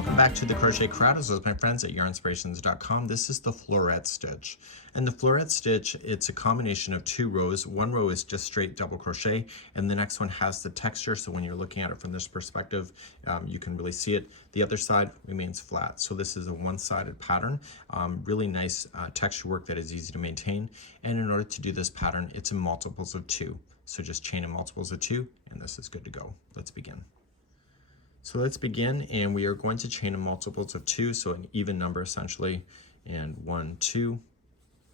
Welcome back to the Crochet Crowd. As with my friends at yarnspirations.com. This is the Floret Stitch. And the Floret Stitch, it's a combination of two rows. One row is just straight double crochet, and the next one has the texture, so when you're looking at it from this perspective, you can really see it. The other side remains flat. So this is a one-sided pattern. Really nice texture work that is easy to maintain. And in order to do this pattern, it's in multiples of 2. So just chain in multiples of 2, and this is good to go. Let's begin. So let's begin, and we are going to chain in multiples of 2, so an even number essentially, and 1, 2,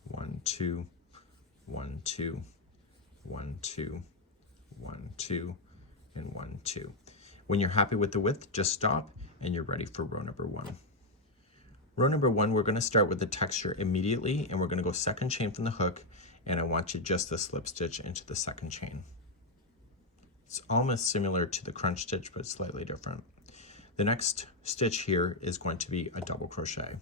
1, 2, 1, 2, 1, 2, 1, 2, and 1, 2. When you're happy with the width, just stop, and you're ready for row number 1. Row number 1, we're going to start with the texture immediately, and we're going to go second chain from the hook, and I want you just to slip stitch into the second chain. It's almost similar to the crunch stitch, but slightly different. The next stitch here is going to be a double crochet.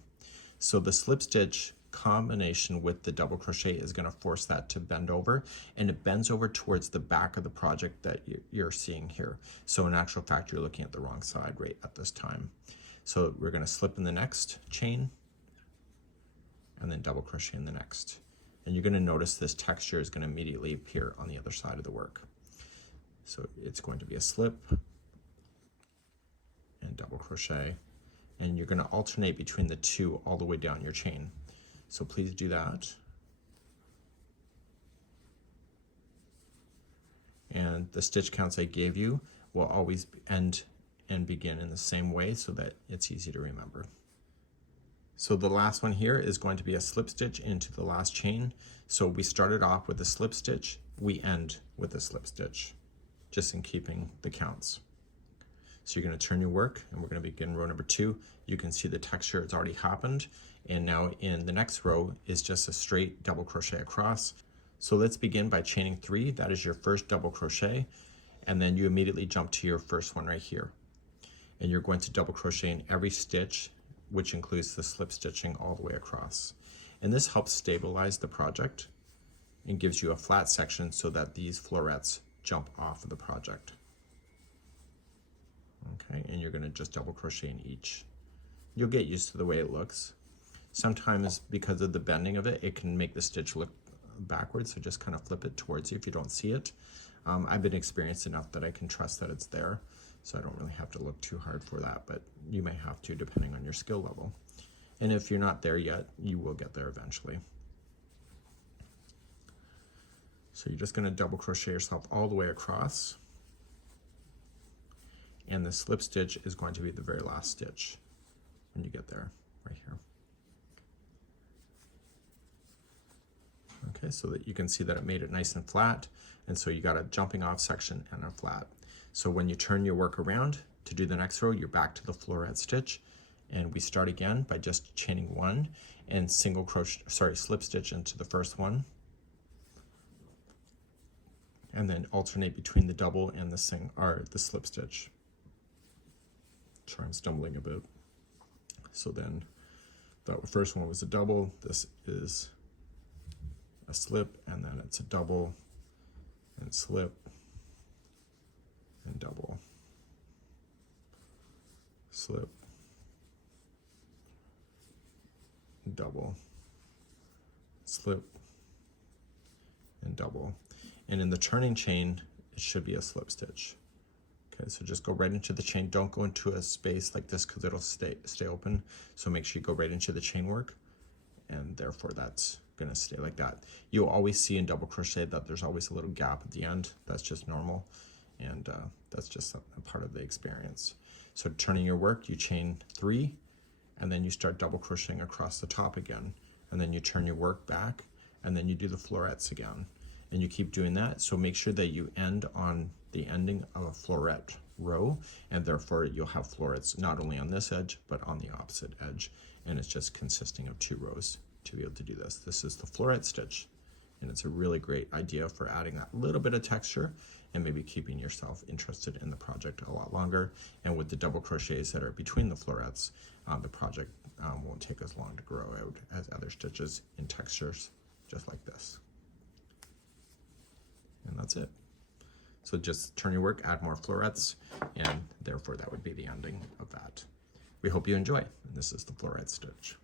So the slip stitch combination with the double crochet is going to force that to bend over, and it bends over towards the back of the project that you're seeing here. So in actual fact, you're looking at the wrong side right at this time. So we're going to slip in the next chain and then double crochet in the next. And you're going to notice this texture is going to immediately appear on the other side of the work. So it's going to be a slip and double crochet, and you're going to alternate between the two all the way down your chain. So please do that. And the stitch counts I gave you will always end and begin in the same way so that it's easy to remember. So the last one here is going to be a slip stitch into the last chain. So we started off with a slip stitch, we end with a slip stitch, just in keeping the counts. So you're going to turn your work, and we're going to begin row number 2. You can see the texture, it's already happened, and now in the next row is just a straight double crochet across. So let's begin by chaining 3. That is your first double crochet, and then you immediately jump to your first one right here, and you're going to double crochet in every stitch, which includes the slip stitching all the way across. And this helps stabilize the project and gives you a flat section so that these florets jump off of the project. Okay, and you're going to just double crochet in each. You'll get used to the way it looks. Sometimes because of the bending of it, it can make the stitch look backwards, so just kind of flip it towards you if you don't see it. I've been experienced enough that I can trust that it's there, so I don't really have to look too hard for that, but you may have to depending on your skill level. And if you're not there yet, you will get there eventually. So you're just going to double crochet yourself all the way across, and the slip stitch is going to be the very last stitch when you get there, right here. Okay, so that you can see that it made it nice and flat, and so you got a jumping off section and a flat. So when you turn your work around to do the next row, you're back to the floret stitch, and we start again by just chaining 1 and slip stitch into the first one, and then alternate between the double and the slip stitch. Sorry, I'm stumbling a bit. So then the first one was a double, this is a slip, and then it's a double and slip and double, slip, double, slip, and double. And in the turning chain, it should be a slip stitch. Okay, so just go right into the chain. Don't go into a space like this because it'll stay open. So make sure you go right into the chain work, and therefore that's going to stay like that. You'll always see in double crochet that there's always a little gap at the end. That's just normal, and that's just a part of the experience. So turning your work, you chain 3, and then you start double crocheting across the top again, and then you turn your work back, and then you do the florets again. And you keep doing that, so make sure that you end on the ending of a floret row, and therefore you'll have florets not only on this edge but on the opposite edge, and it's just consisting of 2 rows to be able to do this. This is the floret stitch, and it's a really great idea for adding that little bit of texture and maybe keeping yourself interested in the project a lot longer. And with the double crochets that are between the florets, the project won't take as long to grow out as other stitches in textures just like this. And that's it. So just turn your work, add more florets, and therefore that would be the ending of that. We hope you enjoy. And this is the Floret Stitch.